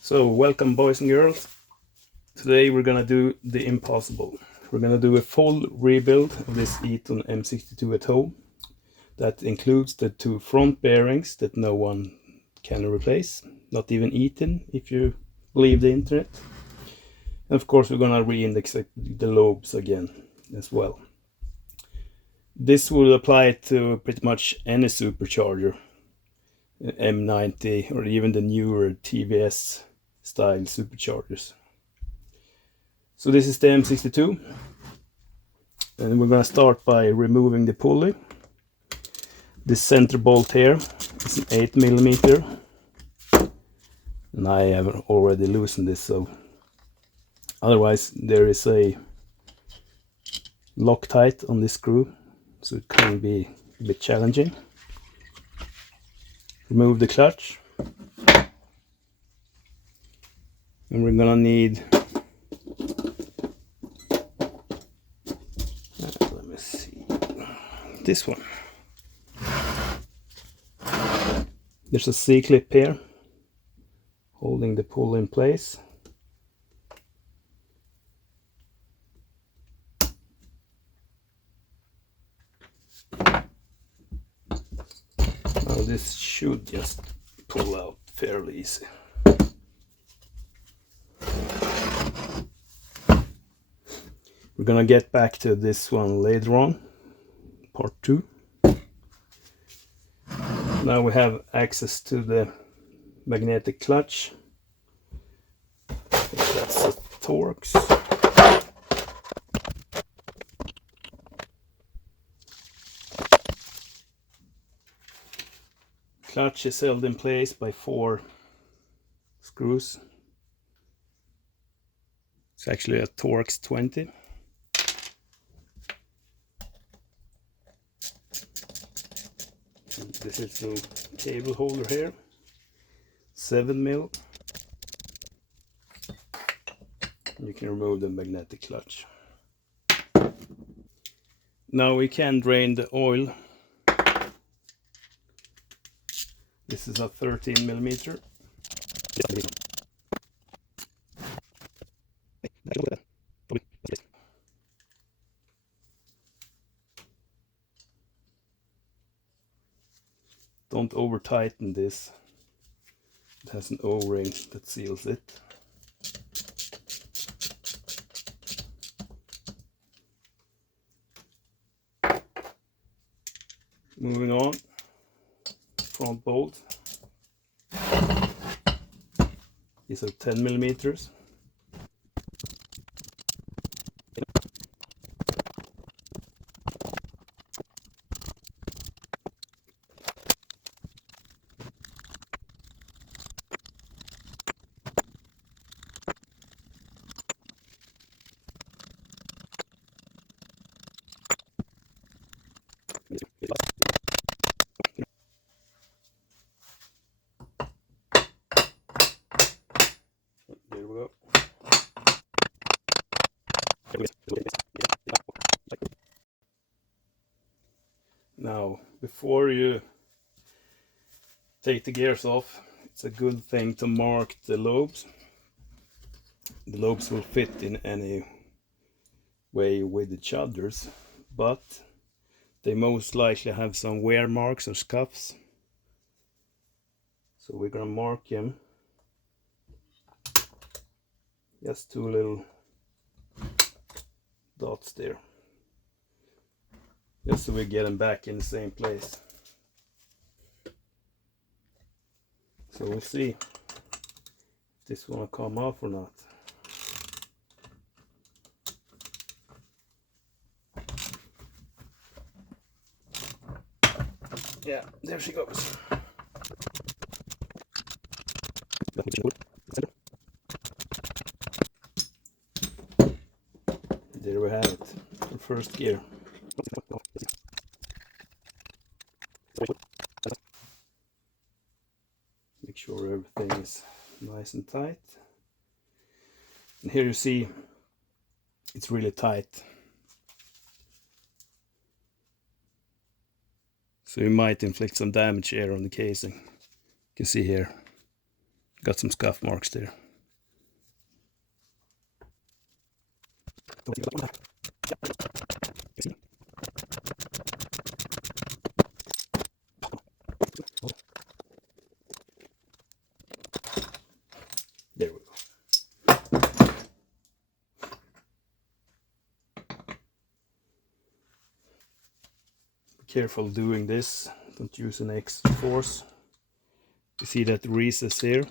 So welcome boys and girls. Today we're gonna do the impossible. We're gonna do a full rebuild of this Eaton M62 at home. That includes the two front bearings that no one can replace, not even Eaton if you believe the internet. And of course we're gonna re-index the lobes again as well. This will apply to pretty much any supercharger, M90 or even the newer TVS style superchargers. So this is the M62, and we're going to start by removing the pulley. This center bolt here is an 8mm, and I have already loosened this, so otherwise there is a Loctite on this screw, so it can be a bit challenging. Remove the clutch, and we're gonna need, let me see, this one. There's a C-clip here holding the pulley in place. Now this should just pull out fairly easy. We're gonna get back to this one later on, part 2. Now we have access to the magnetic clutch. I think that's the Torx. Clutch is held in place by 4 screws. It's actually a Torx 20. And this is the cable holder here, 7mm. You can remove the magnetic clutch. Now we can drain the oil. This is a 13mm. Don't over tighten this. It has an O-ring that seals it. Moving on, front bolt. These are 10mm. There we go. Now, before you take the gears off, it's a good thing to mark the lobes. The lobes will fit in any way with each other's, but they most likely have some wear marks or scuffs. So we're gonna mark them. Just 2 little dots there. Just so we get them back in the same place. So we'll see if this will come off or not. Yeah, there she goes. There we have it, the first gear. Make sure everything is nice and tight. And here you see it's really tight. So you might inflict some damage here on the casing. You can see here, got some scuff marks there. There we go. Be careful doing this, don't use an extra force. You see that recess here?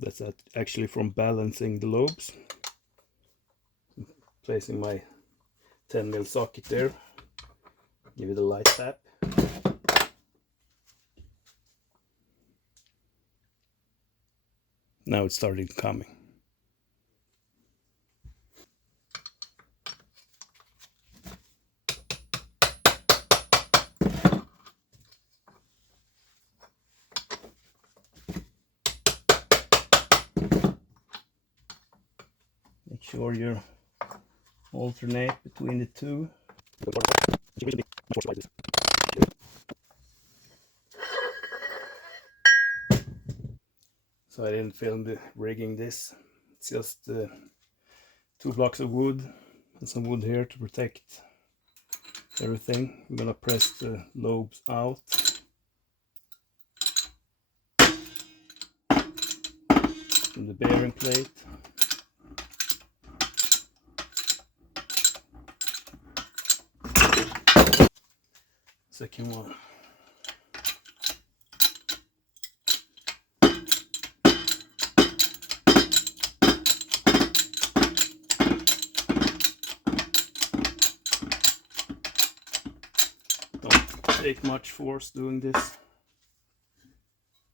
That's actually from balancing the lobes. Placing my 10mm socket there. Give it a light tap. Now it started coming. Make sure you alternate between the two. So I didn't film the rigging this. It's just 2 blocks of wood and some wood here to protect everything. I'm gonna press the lobes out. From the bearing plate. Second one. Don't take much force doing this.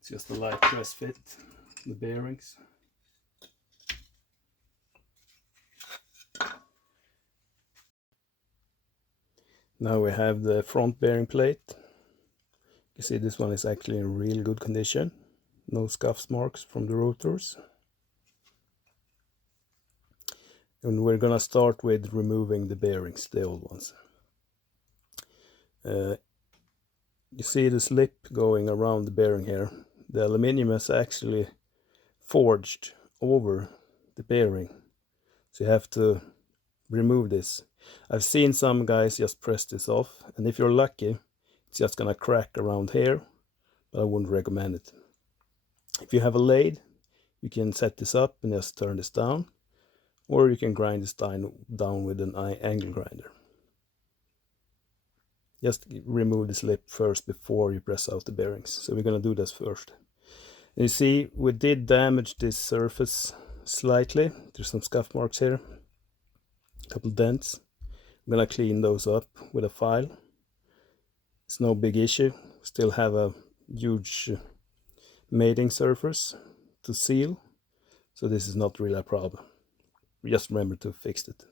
It's just a light press fit, the bearings. Now we have the front bearing plate. You see this one is actually in real good condition. No scuff marks from the rotors. And we're gonna start with removing the bearings, the old ones. You see the slip going around the bearing here. The aluminium is actually forged over the bearing. So you have to remove this. I've seen some guys just press this off, and if you're lucky, it's just gonna crack around here, but I wouldn't recommend it. If you have a lathe, you can set this up and just turn this down, or you can grind this down with an angle grinder. Just remove the slip first before you press out the bearings. So we're gonna do this first. And you see, we did damage this surface slightly. There's some scuff marks here, a couple dents. I'm gonna clean those up with a file. It's no big issue. Still have a huge mating surface to seal, so this is not really a problem. Just remember to fix it.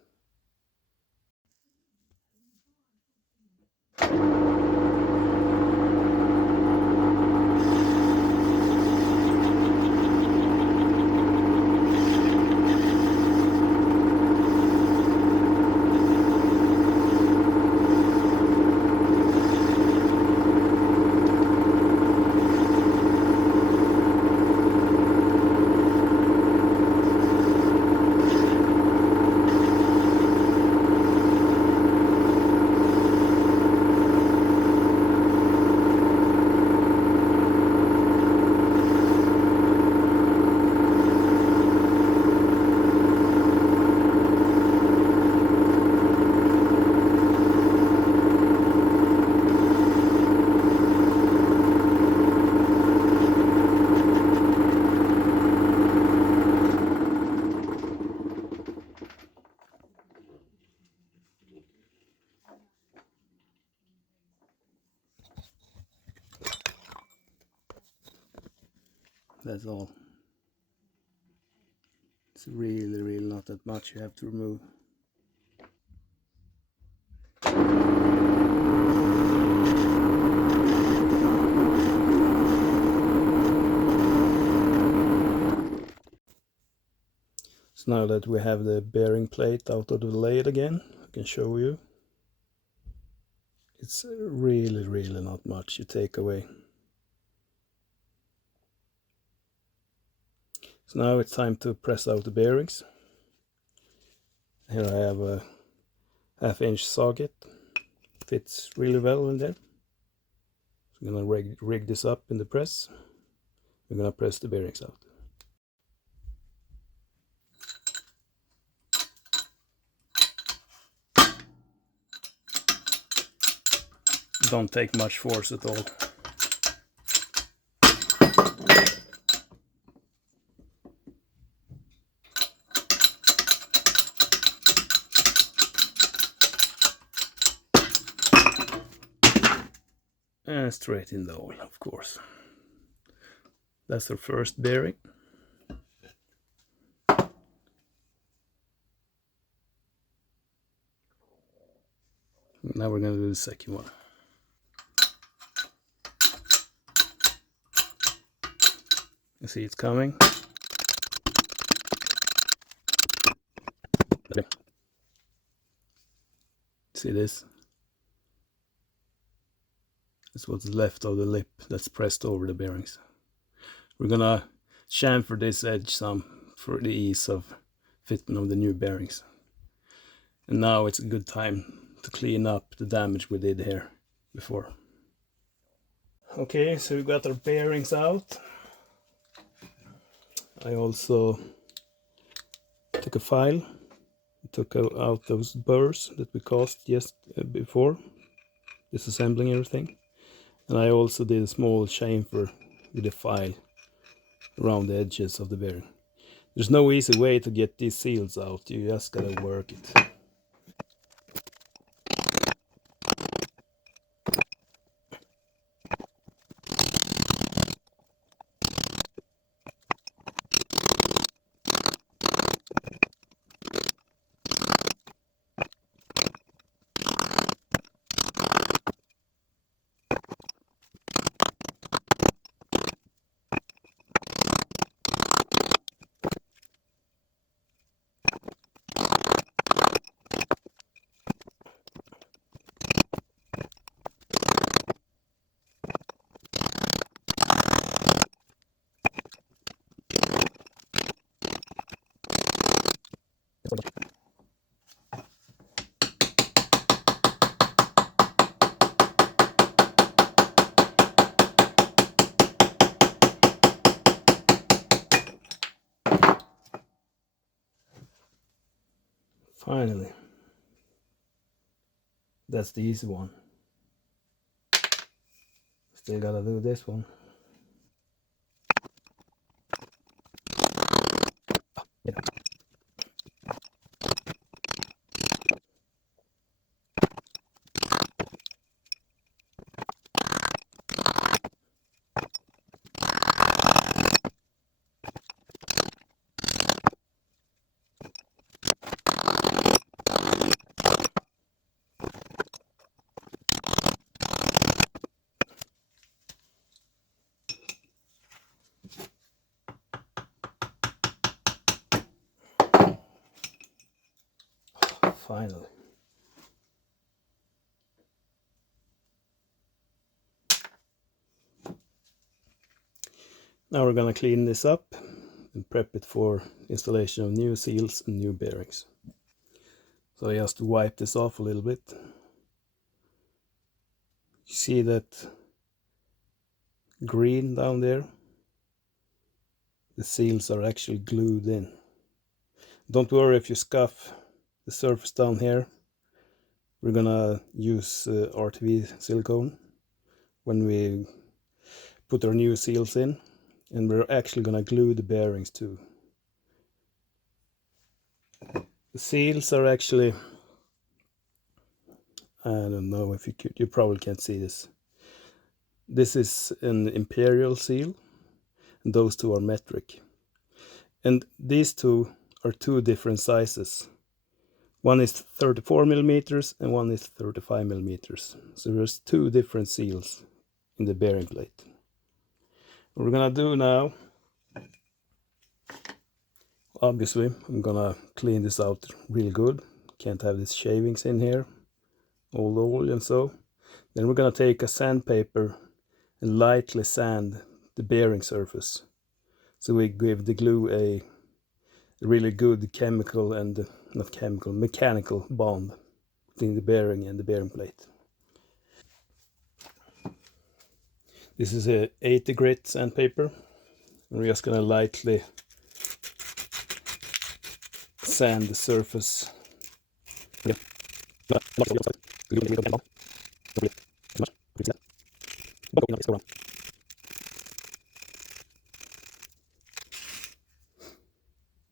That's all. It's really not that much you have to remove. So now that we have the bearing plate out of the lathe again, I can show you. It's really not much you take away. So now it's time to press out the bearings. Here I have a 1/2 inch socket, fits really well in there. So I'm gonna rig this up in the press. We're gonna press the bearings out. Don't take much force at all. And straight in the hole, of course. That's our first bearing. Now we're gonna do the second one. You see it's coming. See this? It's what's left of the lip that's pressed over the bearings. We're gonna chamfer this edge some for the ease of fitting of the new bearings. And now it's a good time to clean up the damage we did here before. Okay, so we got our bearings out. I also took a file, took out those burrs that we cast just before disassembling everything. And I also did a small chamfer with a file around the edges of the bearing. There's no easy way to get these seals out, you just gotta work it. Finally, that's the easy one. Still gotta do this one. Yeah. Finally. Now we're gonna clean this up and prep it for installation of new seals and new bearings. So just to wipe this off a little bit. You see that green down there? The seals are actually glued in. Don't worry if you scuff the surface down here. We're gonna use RTV silicone when we put our new seals in, and we're actually gonna glue the bearings too. The seals are actually, I don't know if you probably can't see this. This is an imperial seal, and those two are metric. And these two are two different sizes. One is 34 millimeters and one is 35 millimeters. So there's two different seals in the bearing plate. What we're gonna do now, obviously, I'm gonna clean this out real good. Can't have these shavings in here, all the oil and so. Then we're gonna take a sandpaper and lightly sand the bearing surface So we give the glue a really good chemical and not chemical, mechanical bond between the bearing and the bearing plate. This is a 80 grit sandpaper. We're just gonna lightly sand the surface.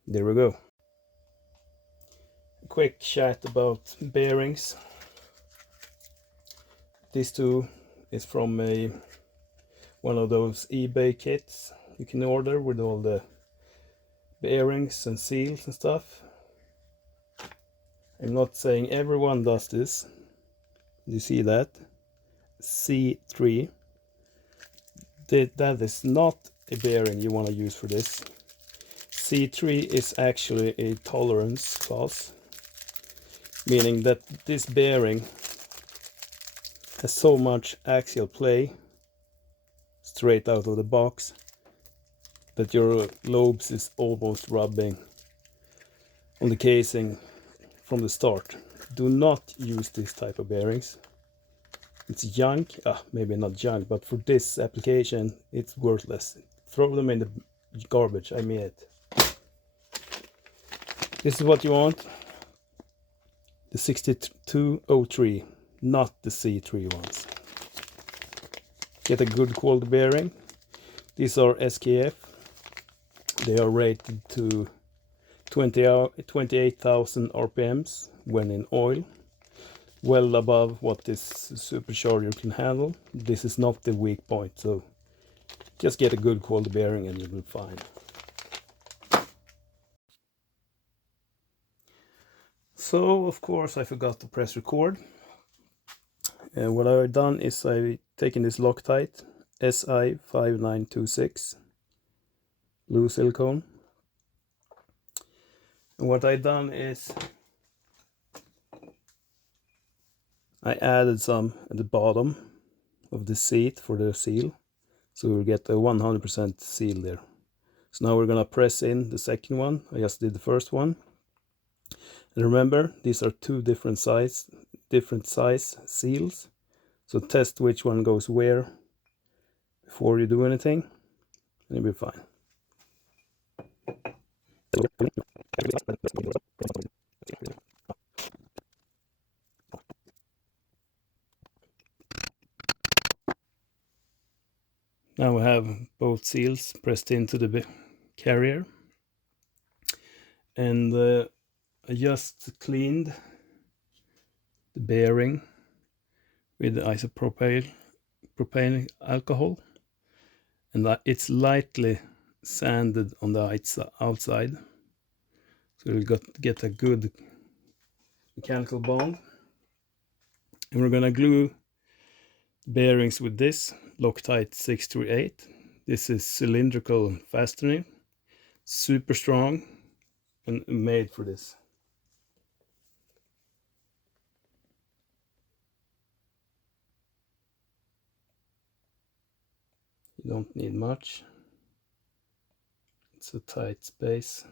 There we go. A quick chat about bearings. These two is from one of those eBay kits you can order with all the bearings and seals and stuff. I'm not saying everyone does this. You see that? C3. That is not a bearing you want to use for this. C3 is actually a tolerance class, meaning that this bearing has so much axial play straight out of the box that your lobes is almost rubbing on the casing from the start. Do not use this type of bearings. It's junk, maybe not junk, but for this application it's worthless. Throw them in the garbage, I mean it. This is what you want. The 6203, not the C3 ones. Get a good quality bearing. These are SKF. They are rated to 28,000 RPMs when in oil. Well above what this Supercharger can handle. This is not the weak point, so just get a good quality bearing and you'll be fine. So, of course, I forgot to press record. What I've done is I've taken this Loctite SI5926 blue silicone. And what I've done is I added some at the bottom of the seat for the seal. So we'll get a 100% seal there. So now we're gonna press in the second one. I just did the first one. And remember, these are two different size seals. So test which one goes where before you do anything, and you'll be fine. Now we have both seals pressed into the carrier, and I just cleaned the bearing with isopropyl alcohol, and it's lightly sanded on the outside, so we'll get a good mechanical bond. And we're gonna glue bearings with this Loctite 638. This is cylindrical fastening, super strong and made for this. You don't need much. It's a tight space.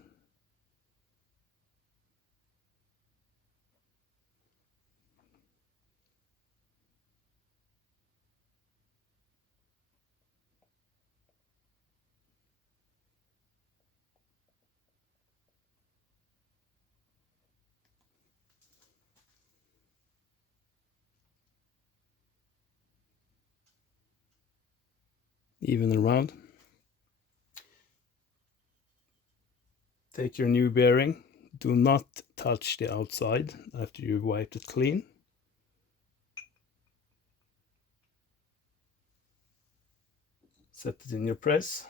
Even around. Take your new bearing. Do not touch the outside after you've wiped it clean. Set it in your press.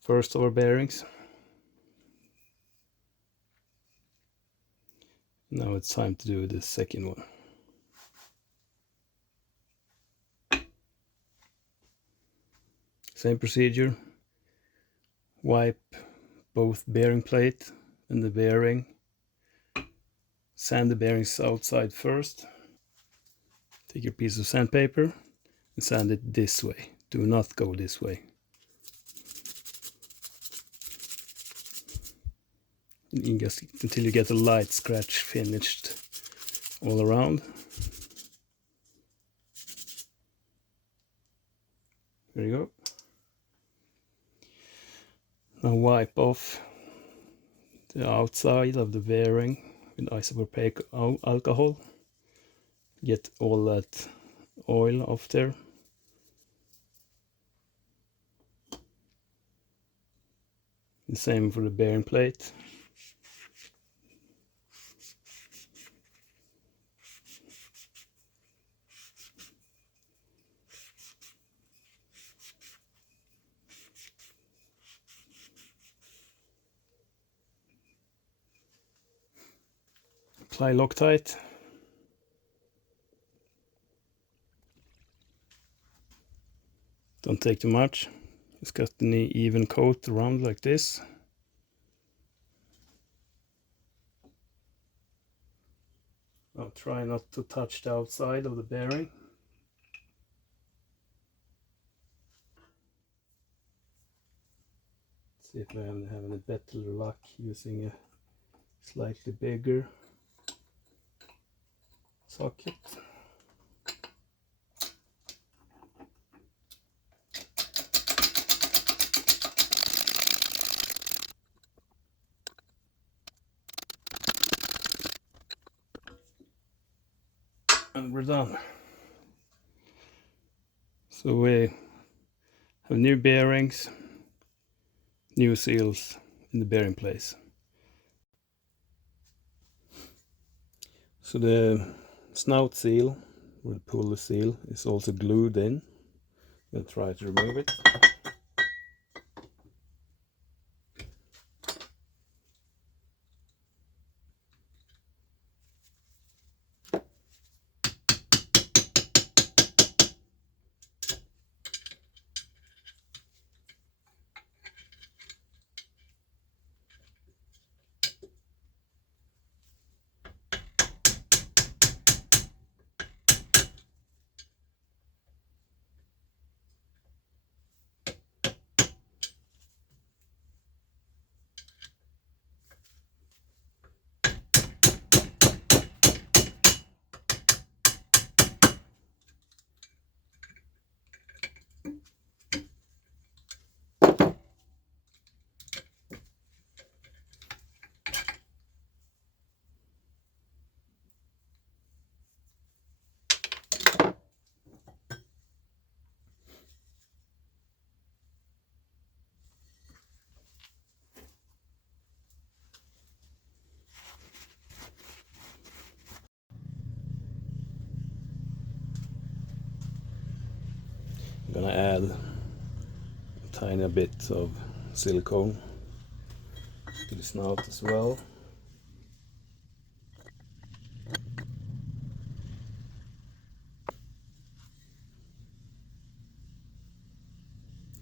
First of our bearings. Now it's time to do the second one. Same procedure. Wipe both bearing plate and the bearing. Sand the bearings outside first. Take your piece of sandpaper and sand it this way. Do not go this way. Just until you get a light scratch finished all around. There you go. Now wipe off the outside of the bearing with isopropyl alcohol. Get all that oil off there. The same for the bearing plate. Apply Loctite. Don't take too much. Just got an even coat around like this. Now try not to touch the outside of the bearing. See if I have any better luck using a slightly bigger socket. And we're done. So we have new bearings, new seals in the bearing place. So the snout seal, or the pulley seal, is also glued in. We'll try to remove it. I'm gonna add a tiny bit of silicone to the snout as well.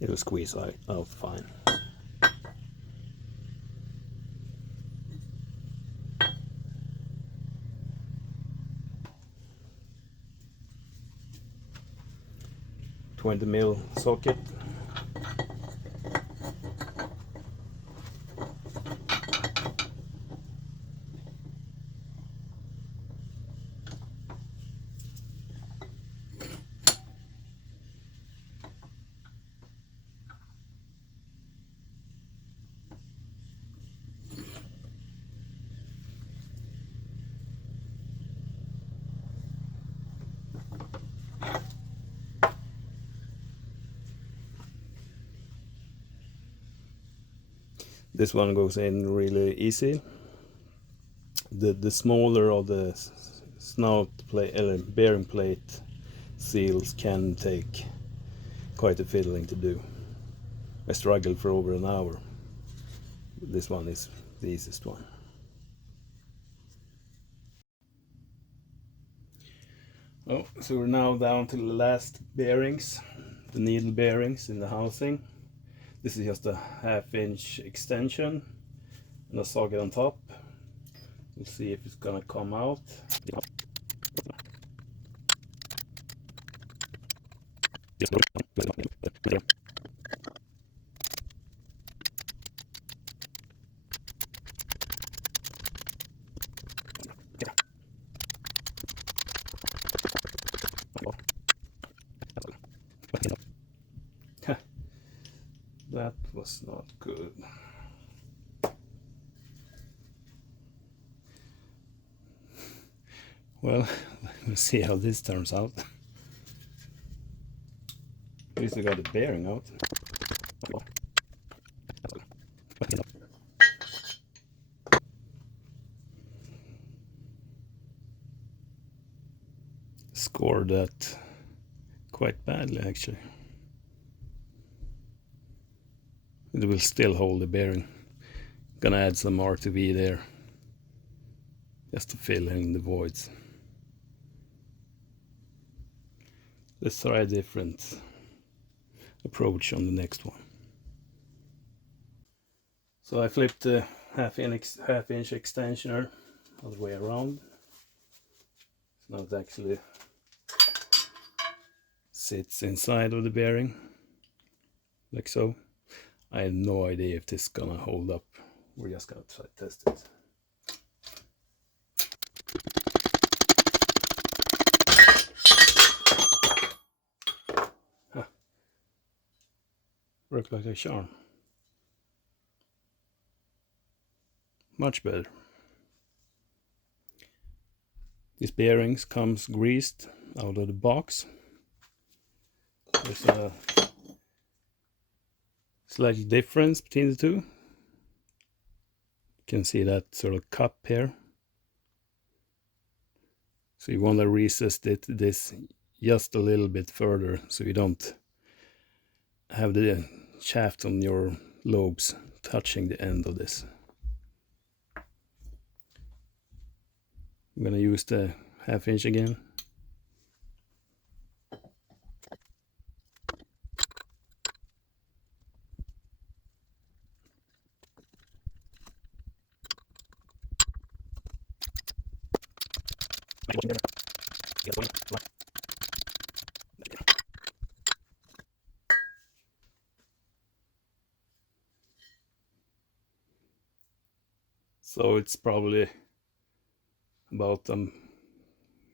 It will squeeze out fine. $20mm socket. This one goes in really easy. The smaller of the snout plate, bearing plate seals can take quite a fiddling to do. I struggled for over an hour. This one is the easiest one. Oh, so we're now down to the last bearings, the needle bearings in the housing. This is just a 1/2 inch extension and a socket on top. We'll see if it's gonna come out. That was not good. Well, we'll see how this turns out. At least I got the bearing out. Scored that quite badly actually. It will still hold the bearing. Gonna add some RTV there just to fill in the voids. Let's try a different approach on the next one. So I flipped the 1/2 inch extensioner all the way around. So now it actually sits inside of the bearing, like so. I have no idea if this is gonna hold up. We're just gonna try to test it. Huh. Worked like a charm. Much better. These bearings comes greased out of the box. There's a slight difference between the two. You can see that sort of cup here. So you want to recess this just a little bit further so you don't have the shaft on your lobes touching the end of this. I'm gonna use the 1/2 inch again. So it's probably about a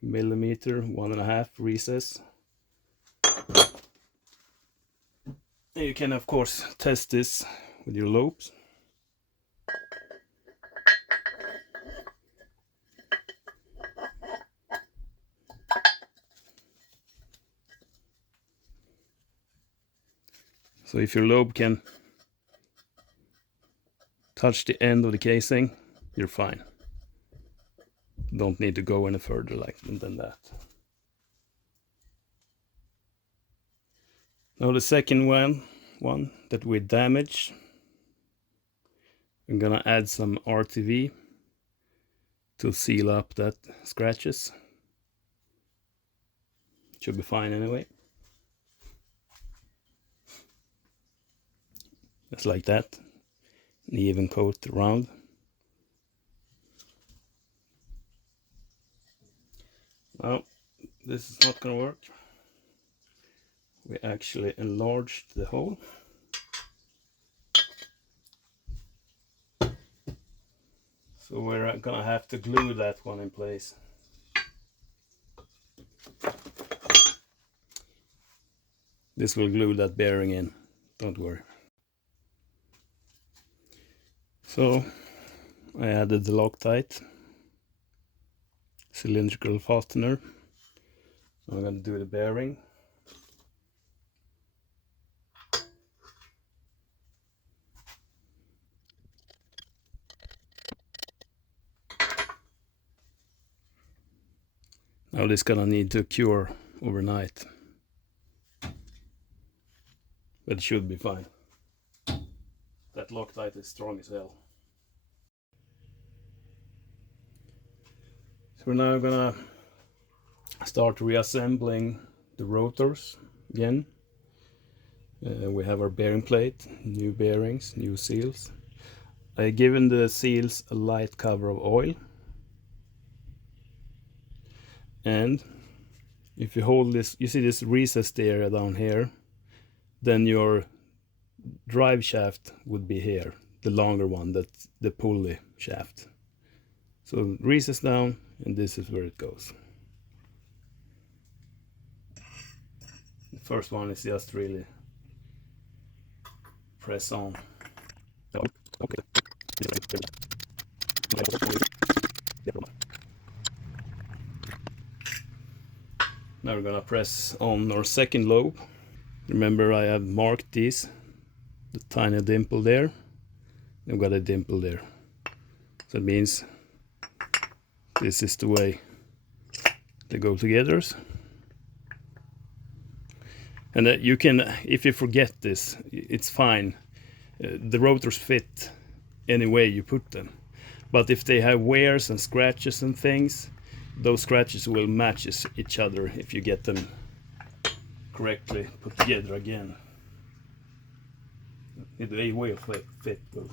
millimeter, 1.5 recess. You can of course test this with your lobes. So if your lobe can touch the end of the casing, you're fine. Don't need to go any further than that. Now the second one that we damaged, I'm gonna add some RTV to seal up that scratches. Should be fine anyway. Just like that. An even coat around. Well, this is not gonna work. We actually enlarged the hole. So we're gonna have to glue that one in place. This will glue that bearing in, don't worry. So I added the Loctite cylindrical fastener. I'm going to do the bearing. Now this is gonna need to cure overnight, but it should be fine. That Loctite is strong as hell. So we're now gonna start reassembling the rotors again. We have our bearing plate, new bearings, new seals. I've given the seals a light cover of oil. And if you hold this, you see this recessed area down here, then your drive shaft would be here, the longer one, that's the pulley shaft. So recess down, and this is where it goes. The first one is just really press on. Now we're gonna press on our second lobe. Remember, I have marked these, the tiny dimple there. I've got a dimple there. So that means this is the way they go together. And you can, if you forget this, it's fine. The rotors fit any way you put them. But if they have wears and scratches and things, those scratches will match each other if you get them correctly put together again. They will fit though.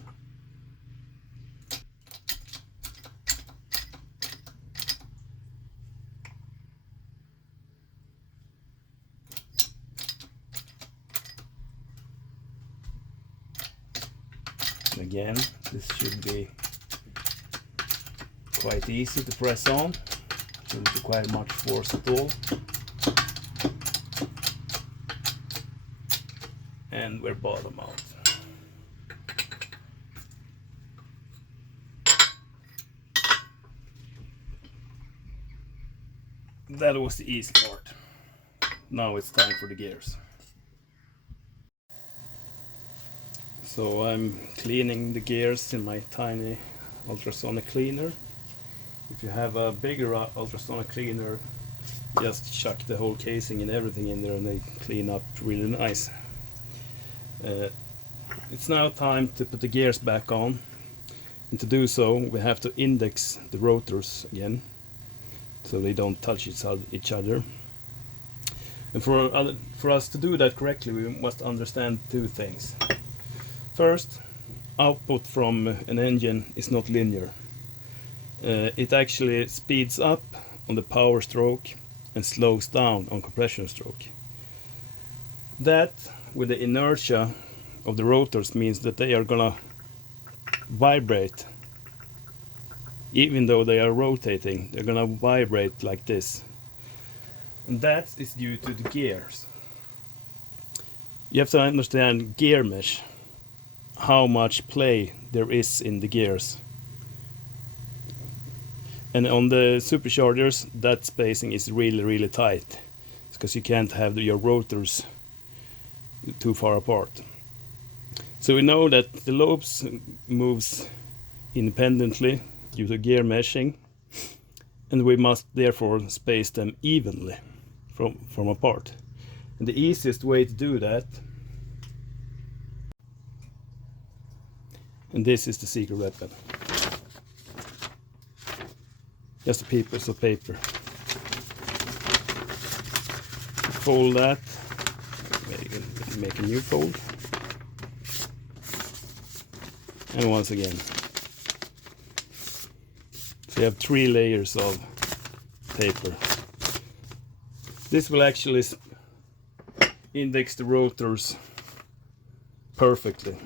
Again, this should be quite easy to press on. Shouldn't require much force at all. And we're bottom out. That was the easy part. Now it's time for the gears. So I'm cleaning the gears in my tiny ultrasonic cleaner. If you have a bigger ultrasonic cleaner, just chuck the whole casing and everything in there and they clean up really nice. It's now time to put the gears back on, and to do so we have to index the rotors again so they don't touch each other. And for us to do that correctly, we must understand two things. First, output from an engine is not linear. It actually speeds up on the power stroke and slows down on compression stroke. That, with the inertia of the rotors, means that they are gonna vibrate. Even though they are rotating, they're gonna vibrate like this. And that is due to the gears. You have to understand gear mesh, how much play there is in the gears. And on the superchargers, that spacing is really tight. It's because you can't have your rotors too far apart. So we know that the lobes moves independently due to gear meshing, and we must therefore space them evenly from apart. And the easiest way to do that, and this is the secret weapon, just a piece of paper. Fold that, make a new fold, and once again. So you have 3 layers of paper. This will actually index the rotors perfectly.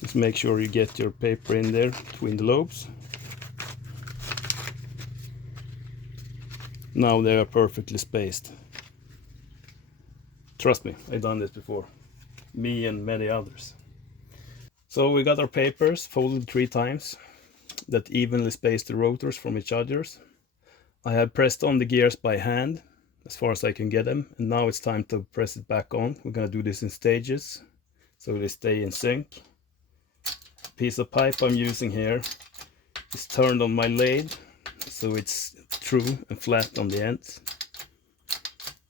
Just make sure you get your paper in there between the lobes. Now they are perfectly spaced. Trust me, I've done this before. Me and many others. So we got our papers folded 3 times that evenly space the rotors from each other. I have pressed on the gears by hand as far as I can get them, and now it's time to press it back on. We're gonna do this in stages so they stay in sync. The piece of pipe I'm using here is turned on my lathe so it's true and flat on the ends.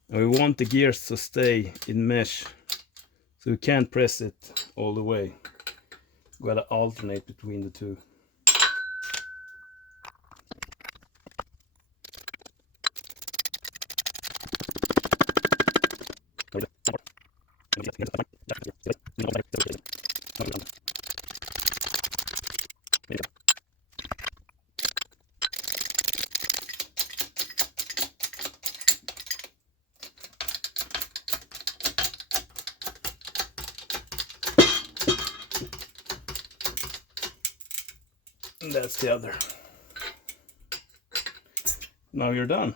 And we want the gears to stay in mesh, so we can't press it all the way. We've got to alternate between the two. And that's the other. Now you're done.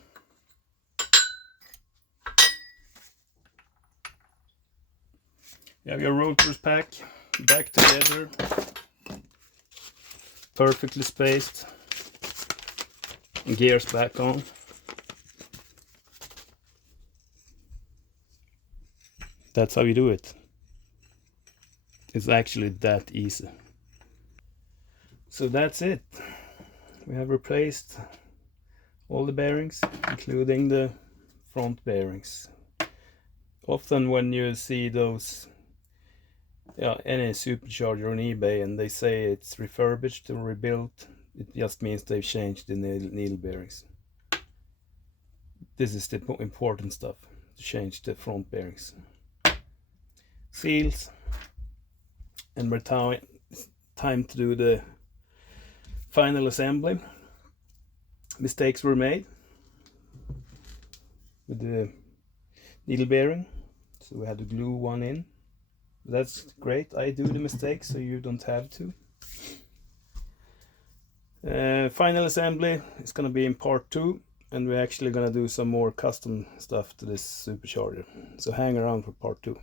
You have your rotors back together, perfectly spaced, and gears back on. That's how you do it. It's actually that easy. So that's it. We have replaced all the bearings, including the front bearings. Often when you see those, any supercharger on eBay and they say it's refurbished or rebuilt, it just means they've changed the needle bearings. This is the important stuff, to change the front bearings. Seals, and we're time to do the final assembly. Mistakes were made with the needle bearing, so we had to glue one in. That's great. I do the mistakes so you don't have to. Final assembly is going to be in part 2, and we're actually going to do some more custom stuff to this supercharger, so hang around for part 2.